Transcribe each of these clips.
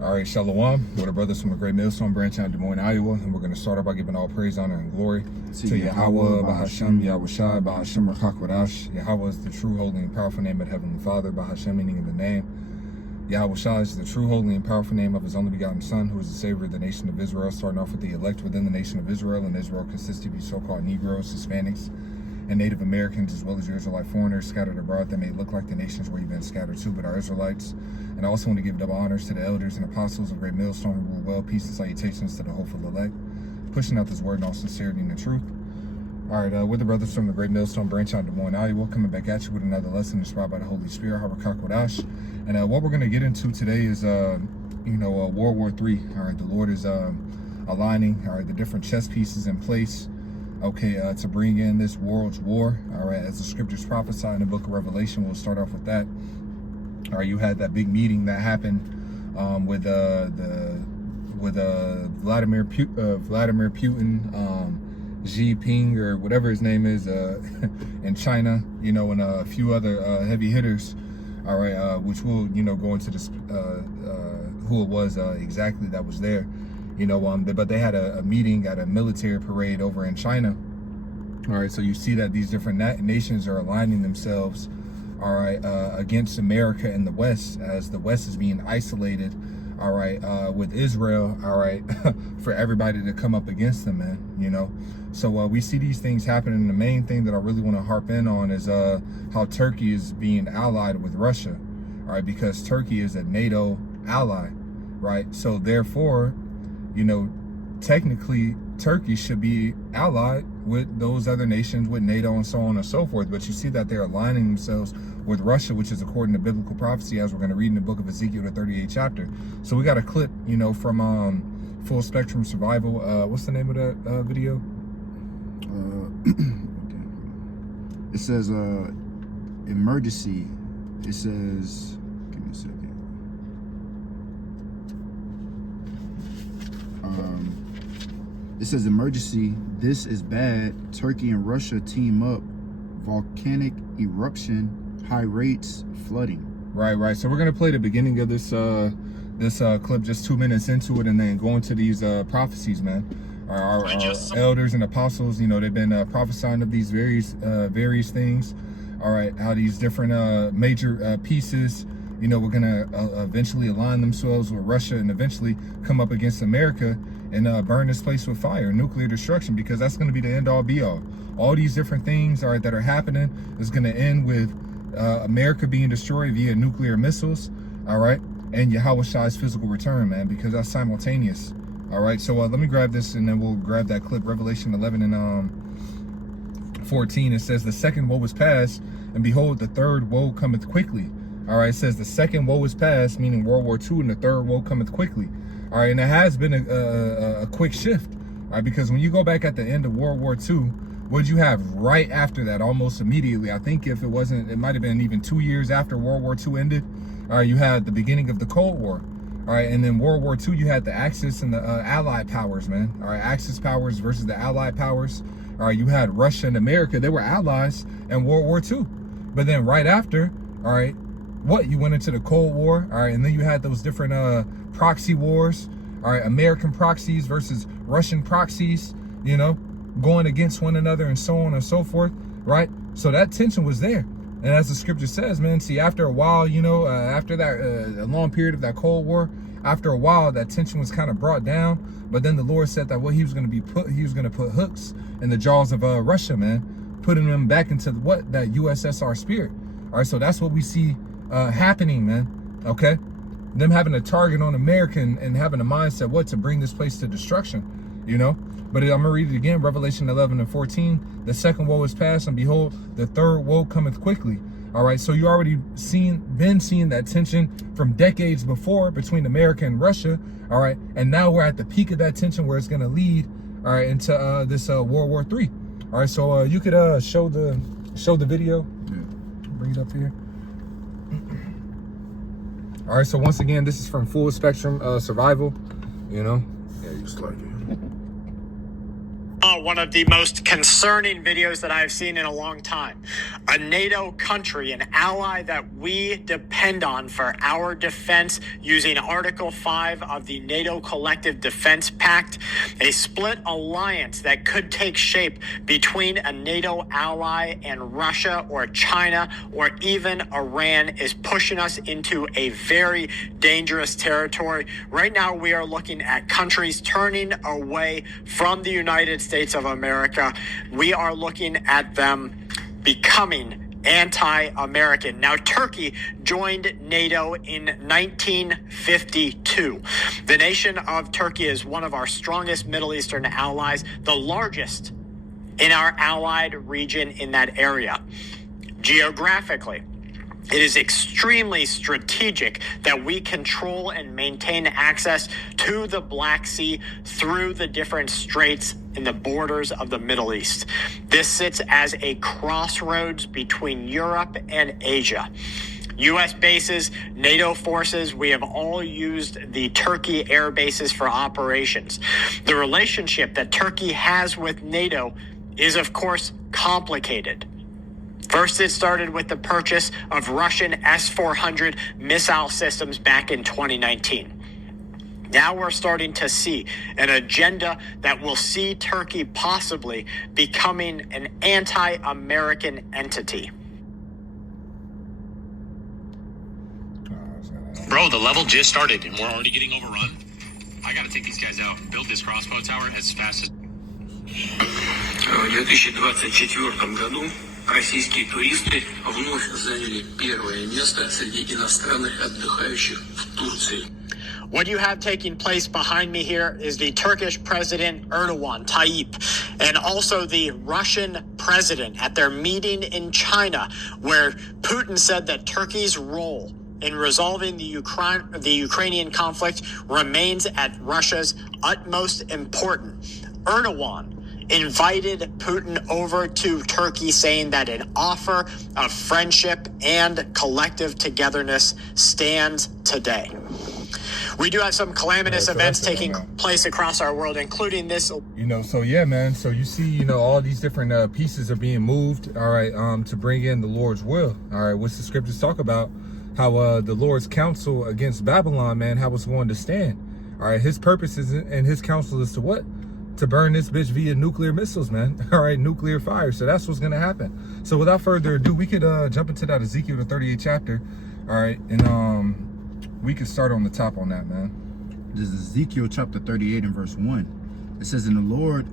All right, Shalom. We're the brothers from a great millstone branch out in Des Moines, Iowa, and we're going to start off by giving all praise, honor, and glory to Yahweh, Bahashem, Yahushai, Bahashem, Rachak. Yahweh is the true, holy, and powerful name of the Heavenly Father. Bahashem meaning in the name. Yahushai is the true, holy, and powerful name of His only begotten Son, who is the Savior of the nation of Israel. Starting off with the elect within the nation of Israel, and Israel consists of so-called Negroes, Hispanics, and Native Americans, as well as your Israelite foreigners scattered abroad that may look like the nations where you've been scattered to, but are Israelites. And I also want to give double honors to the elders and apostles of Great Millstone who rule well. Peace and salutations to the hopeful elect, pushing out this word in all sincerity and the truth. All right, we're the brothers from the Great Millstone branch out in Des Moines, Iowa, coming back at you with another lesson inspired by the Holy Spirit, Habakkuk Wadash. And what we're going to get into today is, World War III. All right, the Lord is aligning, all right, the different chess pieces in place, okay, to bring in this world's war. All right, as the scriptures prophesy in the book of Revelation, we'll start off with that. All right, you had that big meeting that happened with Vladimir Putin, Xi Jinping, or whatever his name is, in China, and a few other heavy hitters. All right, which we'll go into this who it was exactly that was there. But they had a meeting at a military parade over in China. All right, so you see that these different nations are aligning themselves, all right, against America and the West, as the West is being isolated, all right, with Israel, all right, for everybody to come up against them, man, So we see these things happening. The main thing that I really want to harp in on is how Turkey is being allied with Russia, all right, because Turkey is a NATO ally, right? So therefore, technically Turkey should be allied with those other nations, with NATO and so on and so forth. But you see that they're aligning themselves with Russia, which is according to biblical prophecy, as we're going to read in the book of Ezekiel, the 38th chapter. So we got a clip, from Full Spectrum Survival. What's the name of that video? It says emergency. It says, give me a second. It says emergency. This is bad. Turkey and Russia team up. Volcanic eruption. High rates. Flooding. Right. So we're gonna play the beginning of this clip, just 2 minutes into it, and then go into these prophecies, man. Our elders and apostles, they've been prophesying of these various things. All right, how these different major pieces, we're gonna eventually align themselves with Russia and eventually come up against America and burn this place with fire, nuclear destruction, because that's going to be the end all be all. All these different things, all right, that are happening is going to end with America being destroyed via nuclear missiles, all right, and Yahushai's physical return, man, because that's simultaneous. All right, so let me grab this and then we'll grab that clip. Revelation 11 and 14, it says, the second woe is past, and behold, the third woe cometh quickly. All right, it says the second woe is past, meaning World War II, and the third woe cometh quickly. All right, and it has been a quick shift, all right, because when you go back at the end of World War II, what did you have right after that, almost immediately? I think if it wasn't, it might have been even 2 years after World War II ended. All right, you had the beginning of the Cold War. All right, and then World War II, you had the Axis and the Allied powers, man. All right, Axis powers versus the Allied powers. All right, you had Russia and America. They were allies in World War II. But then right after, all right, you went into the Cold War, all right, and then you had those different proxy wars, all right, American proxies versus Russian proxies, going against one another and so on and so forth, right? So that tension was there. And as the scripture says, man, see, after a while, after that a long period of that Cold War, after a while, that tension was kind of brought down. But then the Lord said that he was going to put hooks in the jaws of Russia, man, putting them back into that USSR spirit. All right, so that's what we see happening, man. Okay, them having a target on America and having a mindset to bring this place to destruction, But I'm gonna read it again. Revelation 11 and 14. The second woe is past, and behold, the third woe cometh quickly. All right, so you already been seeing that tension from decades before between America and Russia. All right, and now we're at the peak of that tension where it's gonna lead, all right, into this World War III. All right, so you could show the video. Yeah. Bring it up here. All right, so once again, this is from Full Spectrum Survival. Yeah, just like it. One of the most concerning videos that I've seen in a long time. A NATO country, an ally that we depend on for our defense using Article 5 of the NATO Collective Defense Pact, a split alliance that could take shape between a NATO ally and Russia or China or even Iran is pushing us into a very dangerous territory. Right now, we are looking at countries turning away from the United States of America. We are looking at them becoming anti-American. Now, Turkey joined NATO in 1952. The nation of Turkey is one of our strongest Middle Eastern allies, the largest in our allied region in that area. Geographically, it is extremely strategic that we control and maintain access to the Black Sea through the different straits in the borders of the Middle East. This sits as a crossroads between Europe and Asia. U.S. bases, NATO forces, we have all used the Turkey air bases for operations. The relationship that Turkey has with NATO is, of course, complicated. First, it started with the purchase of Russian S-400 missile systems back in 2019. Now we're starting to see an agenda that will see Turkey possibly becoming an anti-American entity. Bro, the level just started and we're already getting overrun. I gotta take these guys out and build this crossbow tower as fast as... В 2024 году российские туристы вновь заняли первое место среди иностранных отдыхающих в Турции. What you have taking place behind me here is the Turkish President Erdogan, Tayyip, and also the Russian president at their meeting in China, where Putin said that Turkey's role in resolving the Ukrainian conflict remains at Russia's utmost importance. Erdogan invited Putin over to Turkey, saying that an offer of friendship and collective togetherness stands today. We do have some calamitous events taking place across our world, including this. You know, so yeah, man. So you see, you know, all these different pieces are being moved, all right, to bring in the Lord's will, all right, which the scriptures talk about how the Lord's counsel against Babylon, man, how it's going to stand. All right, his purpose is, and his counsel is to what? To burn this bitch via nuclear missiles, man. All right, nuclear fire. So that's what's going to happen. So without further ado, we could jump into that Ezekiel, the 38th chapter. All right, and we could start on the top on that, man. This is Ezekiel chapter 38 and verse 1. It says, "In the word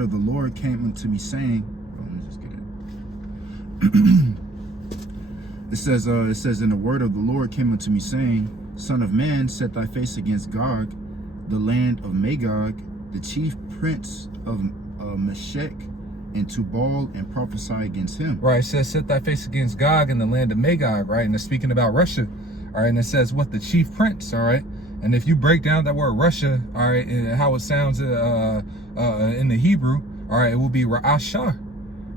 of the Lord came unto me, saying," let me just get it. It says, "In the word of the Lord came unto me, saying, Son of man, set thy face against Gog, the land of Magog, the chief prince of Meshech and Tubal, and prophesy against him." Right, it says, set thy face against Gog in the land of Magog, right? And it's speaking about Russia, all right? And it says, what? The chief prince, all right? And if you break down that word Russia, all right, and how it sounds in the Hebrew, all right, it will be Ra'ashah,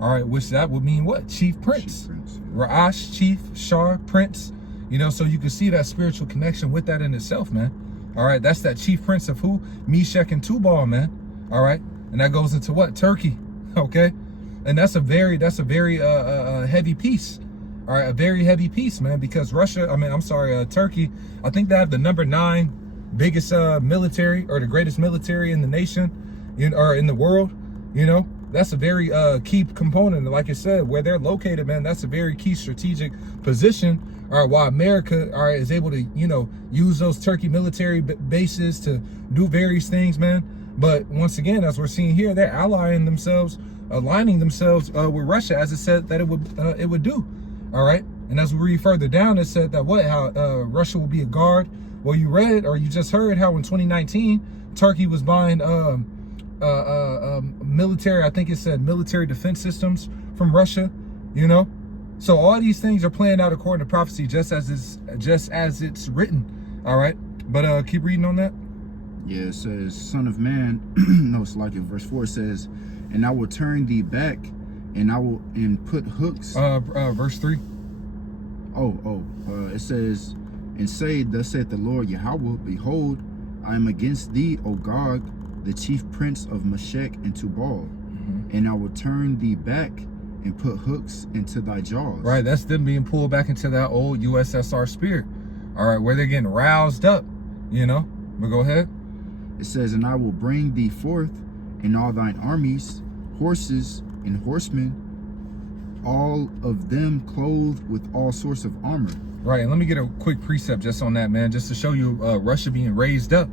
all right, which that would mean what? Chief prince. Chief prince, yeah. Ra'ash, chief, Shah, prince, you know, so you can see that spiritual connection with that in itself, man. All right, that's that chief prince of who? Meshech and Tubal, man. All right, and that goes into what? Turkey, okay? And that's a very heavy piece. All right, a very heavy piece, man, because Turkey, I think they have the number 9 biggest military, or the greatest military in the nation, or in the world, you know? That's a very key component. Like I said, where they're located, man, that's a very key strategic position. All right, while America, all right, is able to, you know, use those Turkey military bases to do various things, man. But once again, as we're seeing here, they're aligning themselves with Russia, as it said that it would do. All right, and as we read further down, it said that how Russia will be a guard. Well, you read, or you just heard, how in 2019 Turkey was buying military, I think it said military defense systems from Russia, you know. So all these things are playing out according to prophecy, just as it's written. All right, but keep reading on that. Yeah, it says, "Son of man," no, it's like in verse 4, it says, "And I will turn thee back, and put hooks." Verse 3. It says, "And say, thus saith the Lord Yahweh, behold, I am against thee, O Gog, the chief prince of Meshech and Tubal, and I will turn thee back and put hooks into thy jaws. Right, that's them being pulled back into that old USSR spirit. All right, where they're getting roused up, you know. But go ahead. It says, and I will bring thee forth in all thine armies, horses and horsemen, all of them clothed with all sorts of armor. Right, and let me get a quick precept just on that, man, just to show you Russia being raised up,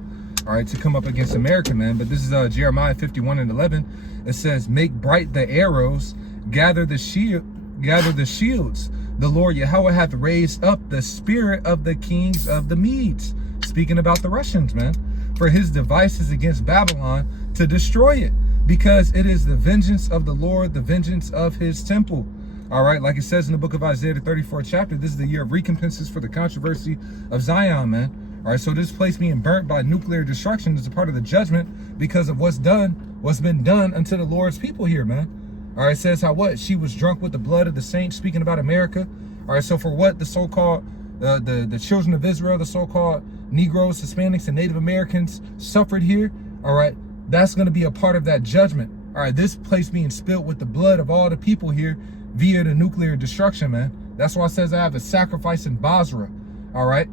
all right, to come up against America, man. But this is Jeremiah 51:11. It says, make bright the arrows, gather the shields. The Lord Yahweh hath raised up the spirit of the kings of the Medes. Speaking about the Russians, man. For his devices against Babylon to destroy it, because it is the vengeance of the Lord, the vengeance of his temple. All right, like it says in the book of Isaiah, the 34th chapter, this is the year of recompenses for the controversy of Zion, man. All right, so this place being burnt by nuclear destruction is a part of the judgment because of what's been done unto the Lord's people here, man. All right, it says how what? She was drunk with the blood of the saints, speaking about America. All right, so for what the so-called, the children of Israel, the so-called Negroes, Hispanics, and Native Americans suffered here, all right, that's going to be a part of that judgment. All right, this place being spilled with the blood of all the people here via the nuclear destruction, man. That's why it says I have a sacrifice in Basra, all right,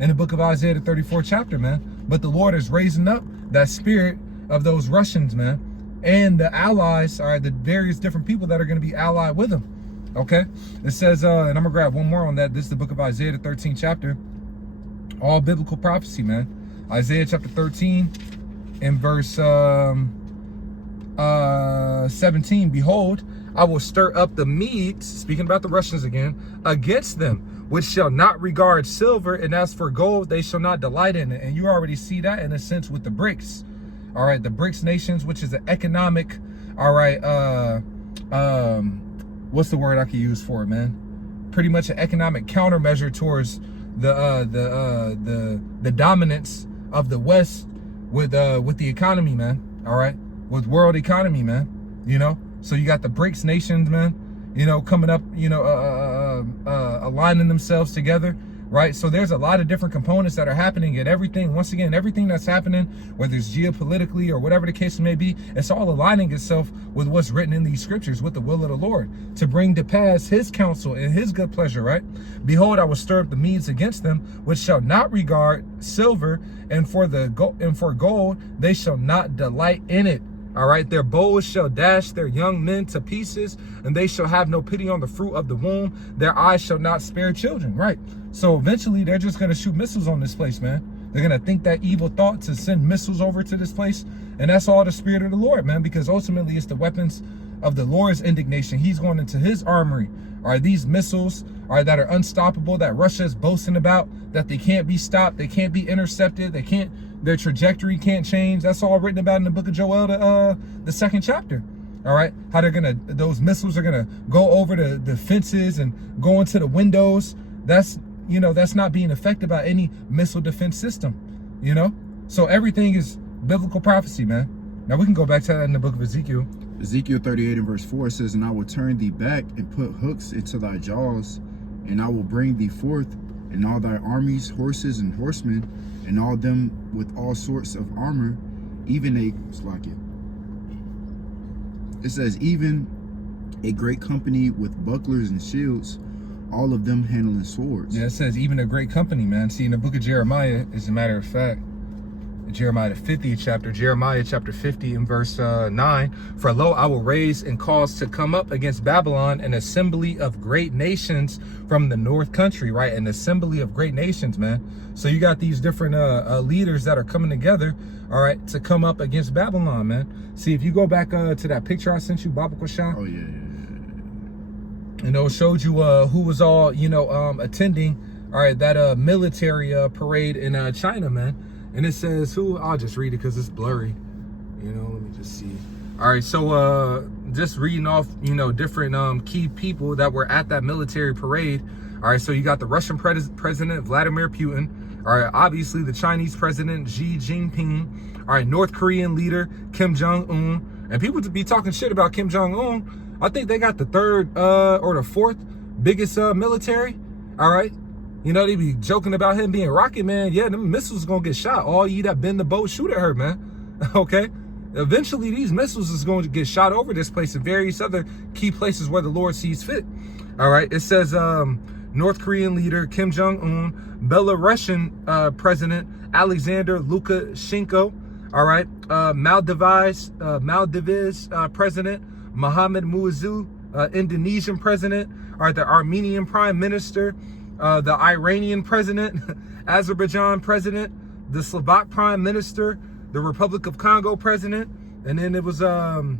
in the book of Isaiah, the 34th chapter, man. But the Lord is raising up that spirit of those Russians, man, and the allies, all right, the various different people that are going to be allied with them, okay? It says, and I'm going to grab one more on that. This is the book of Isaiah, the 13th chapter. All biblical prophecy, man. Isaiah chapter 13 and verse 17. Behold, I will stir up the Medes, speaking about the Russians again, against them, which shall not regard silver, and as for gold, they shall not delight in it. And you already see that in a sense with the BRICS. All right, the BRICS nations, which is an economic, all right, what's the word I could use for it, man? Pretty much an economic countermeasure towards the dominance of the West with the economy, man. All right, with world economy, man. You know, so you got the BRICS nations, man. You know, coming up, you know, aligning themselves together, right? So there's a lot of different components that are happening, and everything, once again, everything that's happening, whether it's geopolitically or whatever the case may be, it's all aligning itself with what's written in these scriptures, with the will of the Lord, to bring to pass his counsel and his good pleasure, right? Behold, I will stir up the Medes against them, which shall not regard silver, and for gold they shall not delight in it. All right, their bows shall dash their young men to pieces, and they shall have no pity on the fruit of the womb. Their eyes shall not spare children, right? So eventually they're just going to shoot missiles on this place, man. They're going to think that evil thought to send missiles over to this place. And that's all the spirit of the Lord, man, because ultimately it's the weapons of the Lord's indignation. He's going into his armory. All right, these missiles are that are unstoppable, that Russia is boasting about, that they can't be stopped, they can't be intercepted, they can't, their trajectory can't change. That's all written about in the book of Joel, the 2nd chapter. All right, how those missiles are gonna go over the fences and go into the windows. That's, you know, that's not being affected by any missile defense system, you know? So everything is biblical prophecy, man. Now we can go back to that in the book of Ezekiel. Ezekiel 38 and verse 4 says, and I will turn thee back and put hooks into thy jaws, and I will bring thee forth in all thy armies, horses and horsemen, and all them with all sorts of armor, even it says, even a great company with bucklers and shields, all of them handling swords. Yeah, it says even a great company, man. See, in the book of Jeremiah, as a matter of fact, Jeremiah the 50th chapter, Jeremiah chapter 50 and verse 9, for lo, I will raise and cause to come up against Babylon an assembly of great nations from the north country, right? An assembly of great nations, man. So you got these different leaders that are coming together, all right, to come up against Babylon, man. See, if you go back to that picture I sent you, Baba Koshan. Oh, yeah. You know, showed you who was all, you know, attending, all right, that military parade in China, man. And it says who? I'll just read it because it's blurry. You know, let me just see. All right, so just reading off, you know, different key people that were at that military parade. All right, so you got the Russian president, Vladimir Putin. All right, obviously the Chinese president, Xi Jinping. All right, North Korean leader, Kim Jong-un. And people to be talking shit about Kim Jong-un. I think they got the 3rd or the 4th biggest military. All right. You know, they be joking about him being Rocket Man. Yeah, them missiles gonna get shot. All you that bend the boat, shoot at her, man. Okay, eventually these missiles is going to get shot over this place and various other key places where the Lord sees fit. All right, it says North Korean leader Kim Jong-un, Belarusian President Alexander Lukashenko, all right, Maldives President Mohamed Muizzu, Indonesian President, all right, the Armenian Prime Minister, the Iranian President, Azerbaijan President, the Slovak Prime Minister, the Republic of Congo President, and then it was the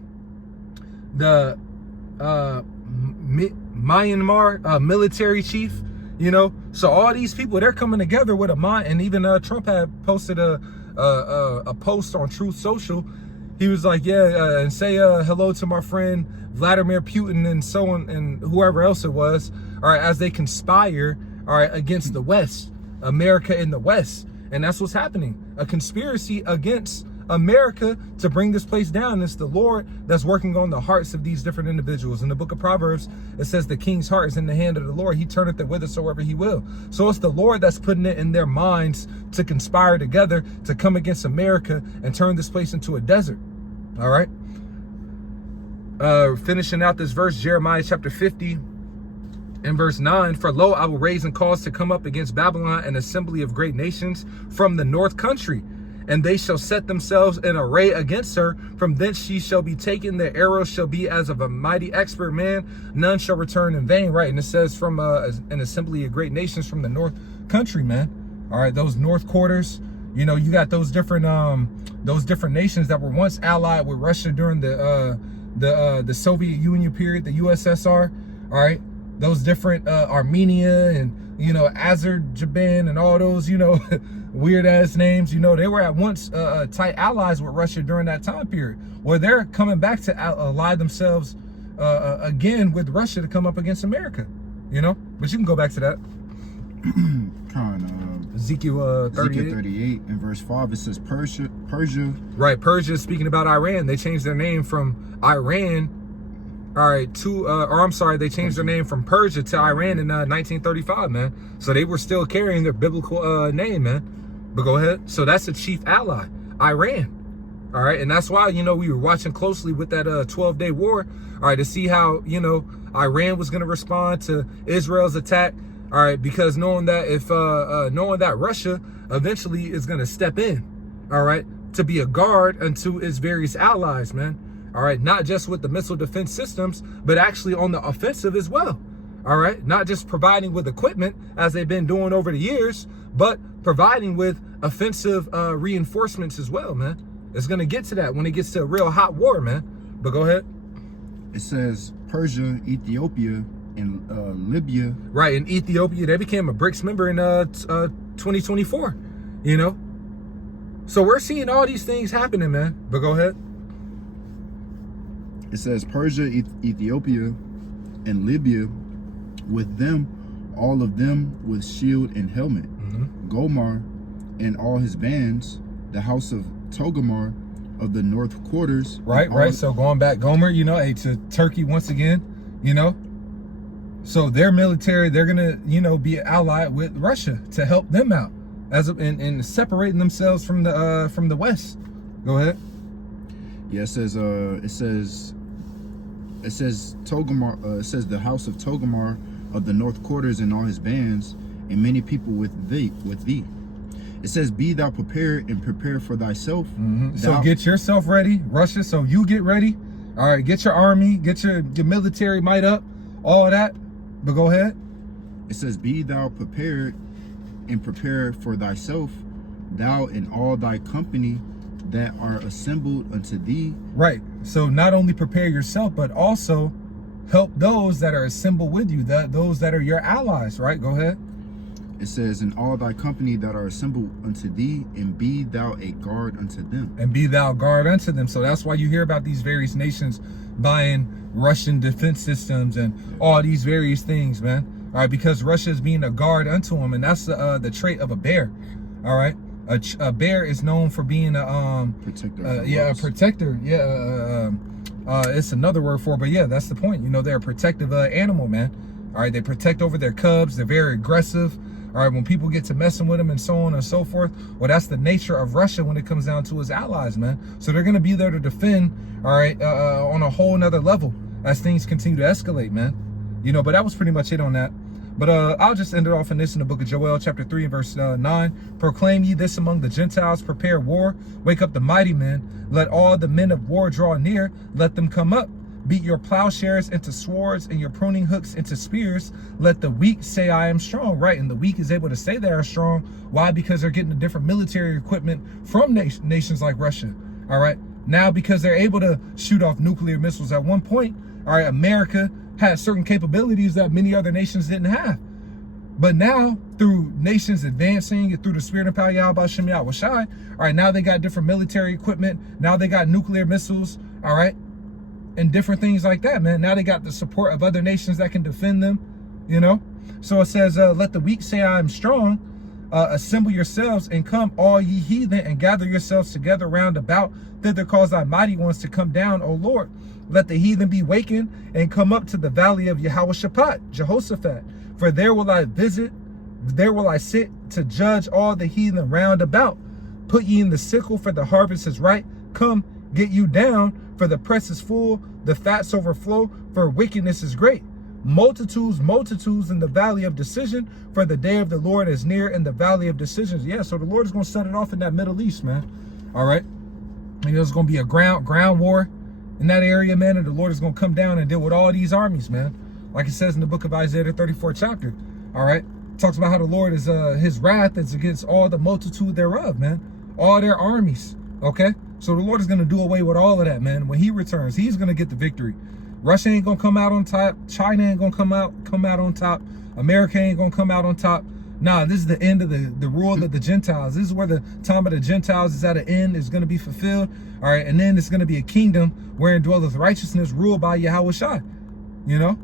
Myanmar military chief, you know. So all these people, they're coming together with a mind. And even Trump had posted a post on Truth Social. He was like, yeah, and say hello to my friend Vladimir Putin and so on, and whoever else it was, all right, as they conspire, all right, against the West, America in the West. And that's what's happening, a conspiracy against America to bring this place down. It's the Lord that's working on the hearts of these different individuals. In the book of Proverbs, it says the king's heart is in the hand of the Lord. He turneth it whithersoever he will. So it's the Lord that's putting it in their minds to conspire together to come against America and turn this place into a desert. All right. Finishing out this verse, Jeremiah chapter 50 and verse 9, for lo, I will raise and cause to come up against Babylon an assembly of great nations from the north country, and they shall set themselves in array against her. From thence she shall be taken. Their arrows shall be as of a mighty expert man. None shall return in vain. Right. And it says from an assembly of great nations from the north country, man. All right. Those north quarters, you know, you got those different nations that were once allied with Russia during the Soviet Union period, the USSR. All right. Those different Armenia and, you know, Azerbaijan and all those, you know, weird ass names, you know, they were at once tight allies with Russia during that time period. Well, they're coming back to ally themselves again with Russia to come up against America, you know. But you can go back to that. Ezekiel 38 and verse 5, it says Persia. Right, Persia is speaking about Iran. They changed their name from Iran, all right, they changed their name from Persia to Iran in 1935, man. So they were still carrying their biblical name, man. But go ahead. So that's a chief ally, Iran. All right, and that's why, you know, we were watching closely with that 12-day war, all right, to see how, you know, Iran was going to respond to Israel's attack. All right, because knowing that knowing that Russia eventually is going to step in, all right, to be a guard unto its various allies, man. All right, not just with the missile defense systems, but actually on the offensive as well. All right, not just providing with equipment as they've been doing over the years, but providing with offensive reinforcements as well, man. It's going to get to that when it gets to a real hot war, man. But go ahead. It says Persia, Ethiopia, and Libya. Right, in Ethiopia, they became a BRICS member in 2024, you know. So we're seeing all these things happening, man. But go ahead. It says Persia, Ethiopia, and Libya, with them, all of them with shield and helmet. Gomar and all his bands, the house of Togarmah of the north quarters. Right. So going back, Gomer, you know, to Turkey once again, you know. So their military, they're gonna, you know, be allied with Russia to help them out in separating themselves from the West. Go ahead. Yeah, it says Togarmah. It says the house of Togarmah of the north quarters and all his bands, and many people with thee. It says, be thou prepared and prepare for thyself. So get yourself ready, Russia. So you get ready. All right, get your army, get your military might up, all of that. But go ahead. It says, be thou prepared and prepare for thyself, thou and all thy company that are assembled unto thee. Right. So not only prepare yourself, but also help those that are assembled with you, those that are your allies, right? Go ahead. It says, and all thy company that are assembled unto thee, and be thou a guard unto them. And be thou a guard unto them. So that's why you hear about these various nations buying Russian defense systems and all these various things, man. All right, because Russia is being a guard unto them, and that's the trait of a bear. All right. A bear is known for being a protector. A protector. It's another word for it, but yeah, that's the point. You know, they're a protective animal, man. All right, they protect over their cubs. They're very aggressive. All All right, when people get to messing with him and so on and so forth, well, that's the nature of Russia when it comes down to his allies, man. So they're going to be there to defend, all right, on a whole nother level as things continue to escalate, man. You know, but that was pretty much it on that. But I'll just end it off in this in the book of Joel, chapter 3, and verse 9. Proclaim ye this among the Gentiles, prepare war, wake up the mighty men, let all the men of war draw near, let them come up. Beat your plowshares into swords and your pruning hooks into spears. Let the weak say, I am strong. Right, and the weak is able to say they are strong. Why? Because they're getting the different military equipment from nations like Russia. All right, now because they're able to shoot off nuclear missiles. At one point, all right, America had certain capabilities that many other nations didn't have. But now, through nations advancing, through the spirit and power of Yahweh Shem Yahweh Shai, all right, now they got different military equipment. Now they got nuclear missiles, all right, and different things like that, man. Now they got the support of other nations that can defend them, you know? So it says, let the weak say I am strong. Assemble yourselves and come, all ye heathen, and gather yourselves together round about. Thither cause thy mighty ones to come down, O Lord. Let the heathen be wakened and come up to the valley of Jehoshaphat, Jehoshaphat. For there will I visit, there will I sit to judge all the heathen round about. Put ye in the sickle, for the harvest is ripe. Come, get you down, for the press is full, the fats overflow, for wickedness is great. Multitudes, multitudes in the valley of decision, for the day of the Lord is near in the valley of decisions. Yeah, so the Lord is going to set it off in that Middle East, man. All right. And there's going to be a ground war in that area, man, and the Lord is going to come down and deal with all these armies, man. Like it says in the book of Isaiah, the 34th chapter. All right. Talks about how the Lord is, his wrath is against all the multitude thereof, man. All their armies. Okay. So the Lord is going to do away with all of that, man. When he returns, he's going to get the victory. Russia ain't going to come out on top. China ain't going to come out on top. America ain't going to come out on top. Nah, this is the end of the rule of the Gentiles. This is where the time of the Gentiles is at an end, is going to be fulfilled. All right, and then it's going to be a kingdom wherein dwelleth righteousness, ruled by Yahweh Shai. You know,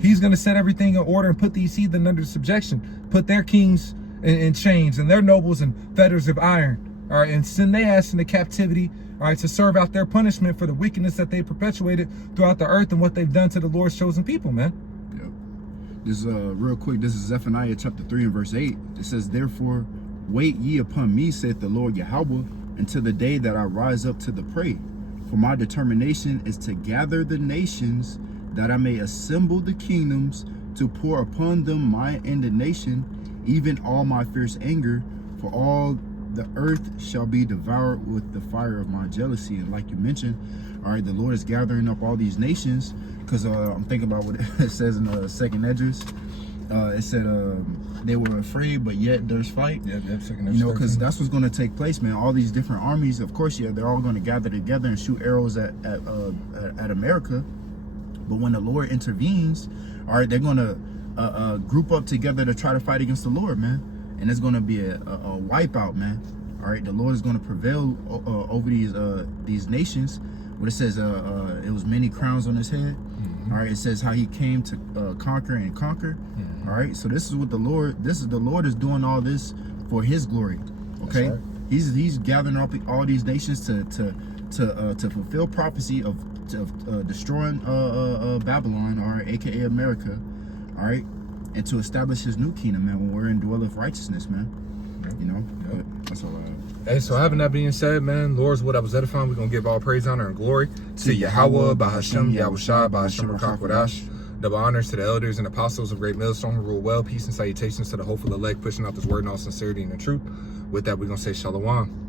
he's going to set everything in order and put these heathen under subjection, put their kings in chains and their nobles in fetters of iron. All right, and send their ass into captivity, all right, to serve out their punishment for the wickedness that they perpetuated throughout the earth and what they've done to the Lord's chosen people, man. Yep. This real quick, this is Zephaniah chapter 3 and verse 8. It says, therefore, wait ye upon me, saith the Lord Yahweh, until the day that I rise up to the prey. For my determination is to gather the nations, that I may assemble the kingdoms, to pour upon them my indignation, even all my fierce anger, for all the earth shall be devoured with the fire of my jealousy. And like you mentioned, all right, the Lord is gathering up all these nations, because I'm thinking about what it says in second Esdras. It said they were afraid, but yet there's fight. Yeah, you know, because that's what's going to take place, man. All these different armies, of course, yeah, they're all going to gather together and shoot arrows at America. But when the Lord intervenes, all right, they're going to group up together to try to fight against the Lord, man. And it's going to be a wipeout, man. All right, the Lord is going to prevail over these nations. What it says, it was many crowns on his head. All right, it says how he came to conquer and conquer. All right, so this is what the Lord is doing all this for his glory. Okay, right. He's gathering up all these nations to fulfill prophecy of destroying Babylon, all right, aka America. All right. And to establish his new kingdom, man, when we're in dwelleth righteousness, man. You know, but that's all I have. Hey, so having that being said, man, Lord's what I was edifying. We're going to give all praise, honor, and glory to Yahweh, Bahashem, Yahweh Shai, Bahashem, Rakakwadash. Double honors to the elders and apostles of Great Millstone who rule well. Peace and salutations to the hopeful elect, pushing out this word in all sincerity and in truth. With that, we're going to say shalom.